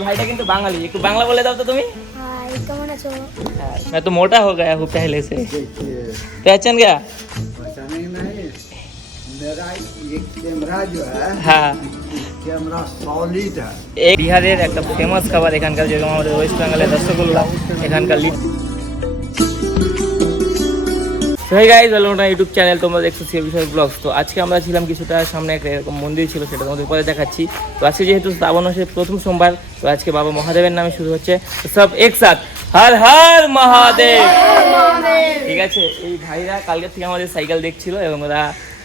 भाईटा किंतु बांगाली एक बांग्ला बोले दाओ तो तुम्हें हाय कौन अच्छो मैं तो मोटा हो गया हूँ पहले से पहचान गया पहचाने नहीं मेरा ये कैमरा जो है हाँ कैमरा सॉलिड है एक बिहारेर एक फेमस खाबार एखानकार जेरकम आमादेर वेस्ट बेंगलेर रसगोल्ला एखानकार लिट्टी तो hey guys welcome to YouTube channel তোমরা দেখছো সে বিষয় ব্লগস। তো আজকে আমরা ছিলাম কিছুটা সামনে একটা এরকম মন্দির ছিল, সেটা তোমাদের পরে দেখাচ্ছি। তো আজকে যেহেতু শ্রাবণ মাসের প্রথম সোমবার, তো আজকে বাবা মহাদেবের নামে শুরু হচ্ছে সব একসাথ হর হর মহাদেব। ঠিক আছে, এই ভাইরা কালকে থেকে আমাদের সাইকেল দেখছিল এবং ওরা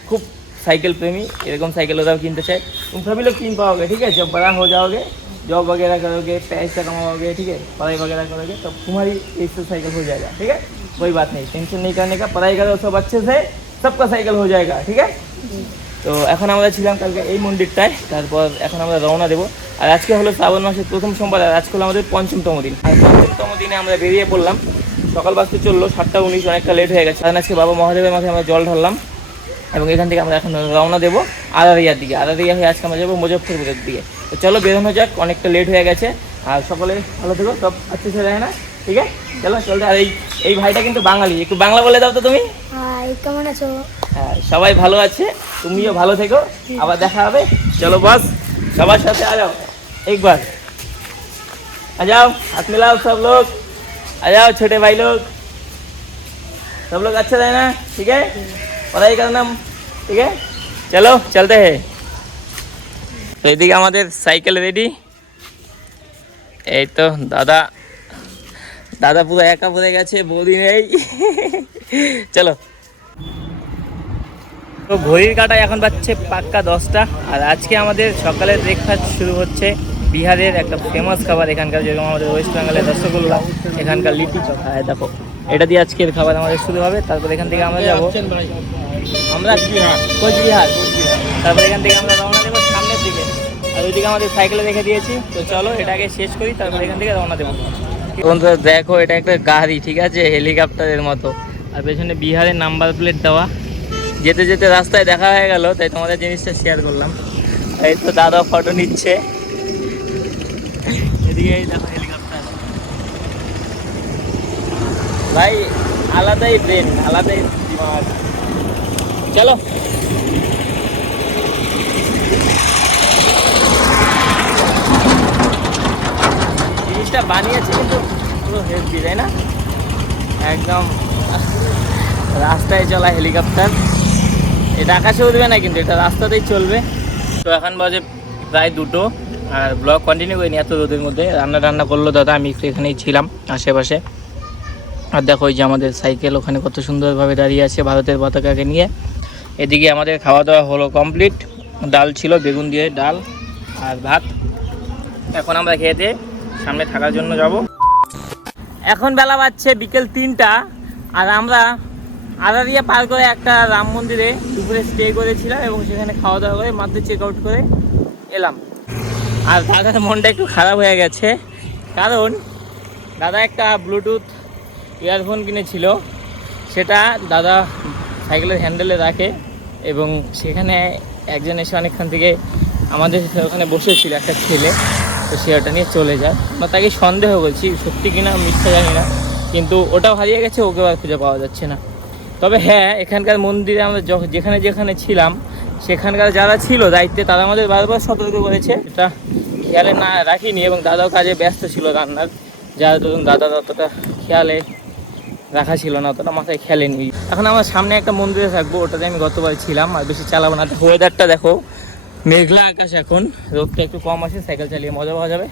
খুব साइकिल प्रेमी, एरकम साइकिल ওরাও কিনতে চায়। तुम सभी लोग कीन पाओगे, ठीक है, जब बड़ा हो जाओगे, जॉब वगैरह करोगे, पैसा कमाओगे, ठीक है, पढ़ाई वगैरह करोगे, तब तुम्हारी इससे साइकिल हो जाएगा। ठीक है, कोई बात नहीं, टेंशन नहीं करने का, पढ़ाई करो सब अच्छे से, सबका साइकिल हो जाएगा। ठीक है, তো এখন আমরা ছিলাম কালকে এই মন্দিরটায়, তারপর এখন আমরা রওনা দেবো। আর আজকে হলো শ্রাবণ মাসের প্রথম সোমবার, আর আজকে হলো আমাদের পঞ্চমতম দিন। আর পঞ্চমতম দিনে আমরা বেরিয়ে পড়লাম, সকাল বাজতে চললো 7:19, অনেকটা লেট হয়ে গেছে। কারণ আজকে বাবা মহাদেবের মাথায় আমরা জল ঢাললাম এবং এখান থেকে আমরা এখন রওনা দেবো আরারিয়ার দিকে। আরারিয়া হয়ে আজকে আমরা যাবো মুজফ্ফরপুরের দিকে। তো চলো বেরোনো যাক, অনেকটা লেট হয়ে গেছে। আর সকলে ভালো থেকো, সব अच्छे से रहे ना, ঠিক আছে, চলো চলতে। আর এই ভাইটা কিন্তু বাঙালি, একটু বাংলা বলে দাও তো তুমি। হাই কেমন আছো? হ্যাঁ, সবাই ভালো আছে, তুমিও ভালো থেকো, আবার দেখা হবে। চলো বস, সবার সাথে आ जाओ एक बार, आ जाओ, हाथ मिलाओ सब लोग, आ जाओ छोटे भाई लोग, सब लोग अच्छे रहे ना, ठीक है, पढ़ाई करना, ठीक है, चलो चलते हैं। तो এদিকে আমাদের সাইকেল রেডি। এই তো দাদা দাদা পুরো একা পড়ে গেছে, বৌদি নেই। চলো। তো ঘড়ির কাঁটায় এখন বাজছে পাক্কা 10টা। আর আজকে আমাদের সকালের ব্রেকফাস্ট শুরু হচ্ছে বিহারের একটা ফেমাস খাবার এখানকার, যেরকম আমাদের ওয়েস্ট বেঙ্গলের রসগোল্লা, এখানকার লিট্টি চোখা। দেখো, এটা দিয়ে আজকের খাবার আমাদের শুরু হবে। তারপর এখান থেকে আমরা যাবো আমরা কোচবিহার, তারপর এখান থেকে আমরা রওনা দেবো সামনের দিকে। আর ওইদিকে আমাদের সাইকেলে রেখে দিয়েছি। তো চলো এটাকে শেষ করি, তারপর এখান থেকে রওনা দেবো। বন্ধুরা দেখো, এটা একটা গাড়ি, ঠিক আছে, হেলিকপ্টারের মতো। আর পেছনে বিহারের নাম্বার প্লেট দেওয়া। যেতে যেতে রাস্তায় দেখা হয়ে গেল, তাই তোমাদের জিনিসটা শেয়ার করলাম। এই তো দাদা ফটো নিচ্ছে, এদিকে এই দেখো হেলিকপ্টার। ভাই আলাদাই ব্রেন, আলাদাই দিমাগ। চলো জিনিসটা বানিয়েছে কিন্তু পুরো হেলদি, তাই না? একদম রাস্তায় চলা হেলিকপ্টার। এটা আকাশে উঠবে না, কিন্তু এটা রাস্তাতেই চলবে। তো এখন বাজে প্রায় 2টো। আর ব্লগ কন্টিনিউ করিনি এত রোদের মধ্যে। রান্না করলো দাদা, আমি একটু এখানেই ছিলাম আশেপাশে। আর দেখো ওই যে আমাদের সাইকেল ওখানে কত সুন্দরভাবে দাঁড়িয়ে আছে ভারতের পতাকাকে নিয়ে। এদিকে আমাদের খাওয়া দাওয়া হলো কমপ্লিট। ডাল ছিল, বেগুন দিয়ে ডাল আর ভাত। এখন আমরা খেয়ে সামনে থাকার জন্য যাব। এখন বেলা বাজছে বিকেল 3টা। আর আমরা আরারিয়া পার করে একটা রাম মন্দিরে দুপুরে স্টে করেছিলাম এবং সেখানে খাওয়া দাওয়া করে মাত্র চেক আউট করে এলাম। আর দাদার মনটা একটু খারাপ হয়ে গেছে, কারণ দাদা একটা ব্লুটুথ ইয়ারফোন কিনেছিল, সেটা দাদা সাইকেলের হ্যান্ডেলে রাখে এবং সেখানে একজন এসে অনেকক্ষণ থেকে আমাদের ওখানে বসেছিল একটা ছেলে। তো সে ওটা নিয়ে চলে যায়। বা তাকে সন্দেহ করছি সত্যি কিনা মিথ্যা জানি না, কিন্তু ওটাও হারিয়ে গেছে, ওকে আর খুঁজে পাওয়া যাচ্ছে না। তবে হ্যাঁ, এখানকার মন্দিরে আমরা যেখানে যেখানে ছিলাম সেখানকার যারা ছিল দায়িত্বে, তারা আমাদের বারবার সতর্ক করেছে, এটা খেয়ালে না রাখিনি। এবং দাদাও কাজে ব্যস্ত ছিল রান্নার, যার ধরুন দাদা অতটা খেয়ালে রাখা ছিল না, অতটা মাথায় খেলেনি। এখন আমার সামনে একটা মন্দিরে থাকবো, ওটাতে আমি গতবার ছিলাম। আর বেশি চালাবো না। ওয়েদারটা দেখো, মেঘলা আকাশ, এখন রোদটা একটু কম আসে, সাইকেল চালিয়ে মজা পাওয়া যাবে।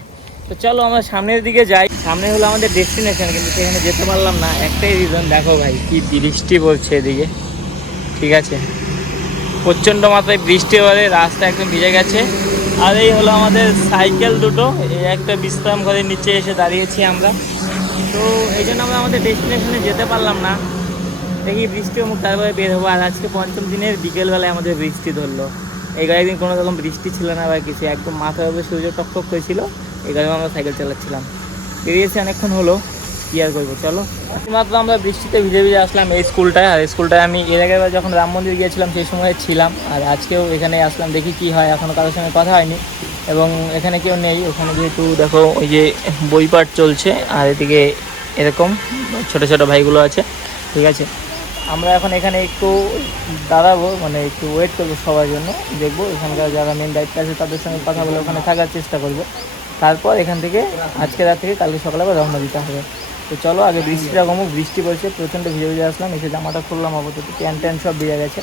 তো চলো আমরা সামনের দিকে যাই। সামনে হলো আমাদের ডেস্টিনেশন, কিন্তু সেখানে যেতে পারলাম না, একটাই রিজন। দেখো ভাই, কি বৃষ্টি পড়ছে এদিকে, ঠিক আছে, প্রচণ্ড মাত্রায় বৃষ্টি হলে রাস্তা একদম ভিজে গেছে। আর এই হলো আমাদের সাইকেল দুটো, এই একটা বিশ্রাম ঘরের নিচে এসে দাঁড়িয়েছি আমরা। তো এই জন্য আমরা আমাদের ডেস্টিনেশনে যেতে পারলাম না। দেখি বৃষ্টি মুখ, তারপরে বের হবো। আর আজকে পঞ্চম দিনের বিকেলবেলায় আমাদের বৃষ্টি ধরলো। এই কয়েকদিন কোনো রকম বৃষ্টি ছিল না বা কিছু, একদম মাথার উপরে সূর্য টকটক হয়েছিল। এই কারণে আমরা সাইকেল চালাচ্ছিলাম। বেরিয়েছি অনেকক্ষণ হলো, কি আর করবো। চলো, মাত্র আমরা বৃষ্টিতে ভিজে ভিজে আসলাম এই স্কুলটায়। আর স্কুলটায় আমি এর আগে যখন রাম মন্দির গিয়েছিলাম সেই সময় ছিলাম, আর আজকেও এখানে আসলাম। দেখি কি হয়, এখনও কারোর সঙ্গে কথা হয়নি। এবং এখানে কেউ নেই। ওখানে যেহেতু দেখো ওই যে বই পাঠ চলছে, আর এদিকে এরকম ছোট ছোট ভাইগুলো আছে, ঠিক আছে। আমরা এখন এখানে একটু দাঁড়াবো, মানে একটু ওয়েট করবো সবার জন্য, দেখবো এখানকার যারা মেন দায়িত্ব আছে তাদের সঙ্গে কথা বলে ওখানে থাকার চেষ্টা করবো। তারপর এখান থেকে আজকে রাত থেকে কালকে সকালে আবার রওনা দিতে হবে। তো চলো আগে বৃষ্টিটা কমুক, বৃষ্টি পড়ছে প্রচণ্ড, ভিজে ভিজে আসলাম, এসে জামাটা খুললাম, আপাতত প্যান্ট ট্যান্ট সব ভিজে গেছে।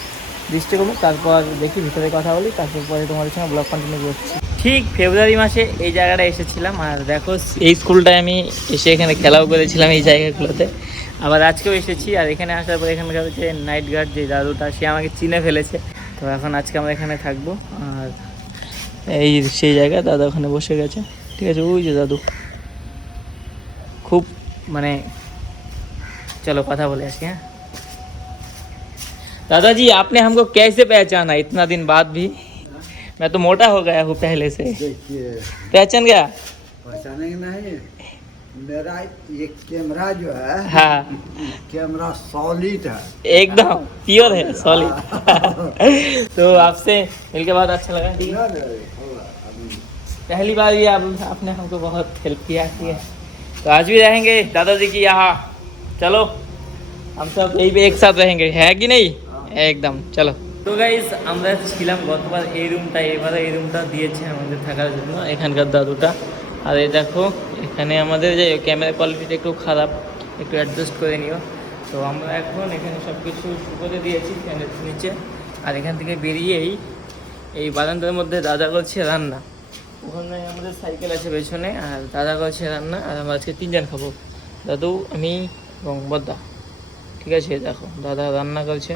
বৃষ্টি কমুক, তারপর দেখি ভিতরে কথা বলি, তারপর পরে তোমাদের সঙ্গে ব্লগ কন্টিনিউ করছি। ঠিক ফেব্রুয়ারি মাসে এই জায়গাটা এসেছিলাম, আর দেখো এই স্কুলটায় আমি এসে এখানে খেলাও করেছিলাম এই জায়গাগুলোতে। আবার আজকেও এসেছি, আর এখানে আসার পর এখানকার যে নাইট গার্ড যে দাদুটা, সে আমাকে চিনে ফেলেছে। তো এখন আজকে আমরা এখানে থাকবো, আর এই সেই জায়গায় দাদা ওখানে বসে গেছে, ঠিক আছে। ওই যে দাদু, খুব মানে चलो কথা বলে আসি। हाँ दादाजी, आपने हमको कैसे पहचाना इतना दिन बाद भी? मैं तो मोटा हो गया हूँ पहले से। देखिए, पहचान गया? पहचानेंगे नहीं। मेरा ये कैमरा जो है, हाँ, कैमरा सॉलिड है, एकदम प्योर है, सॉलिड। तो आपसे मिलके बहुत अच्छा लगा। ठीक है, पहली बार ये आपने हमको बहुत हेल्प किया है। तो आज भी रहेंगे दादाजी की यहाँ। चलो हम सब यही पे एक साथ रहेंगे, है कि नहीं? একদম চলো। তো গাইস, আমরা ছিলাম গতবার এই রুমটা, এবারে এই রুমটা দিয়েছে আমাদের থাকার জন্য এখানকার দাদুটা। আর এই দেখো এখানে আমাদের যে ক্যামেরা কোয়ালিটিটা একটু খারাপ, একটু অ্যাডজাস্ট করে নিও। তো আমরা এখন এখানে সব কিছু করে দিয়েছি ফ্যানের নিচে। আর এখান থেকে বেরিয়েই এই বারান্দার মধ্যে দাদা করছে রান্না। ওখানে আমাদের সাইকেল আছে পেছনে, আর দাদা করছে রান্না। আর আমরা আজকে 3 জন খাবো, দাদু, আমি এবং বদ্দা, ঠিক আছে। দেখো দাদা রান্না করছে।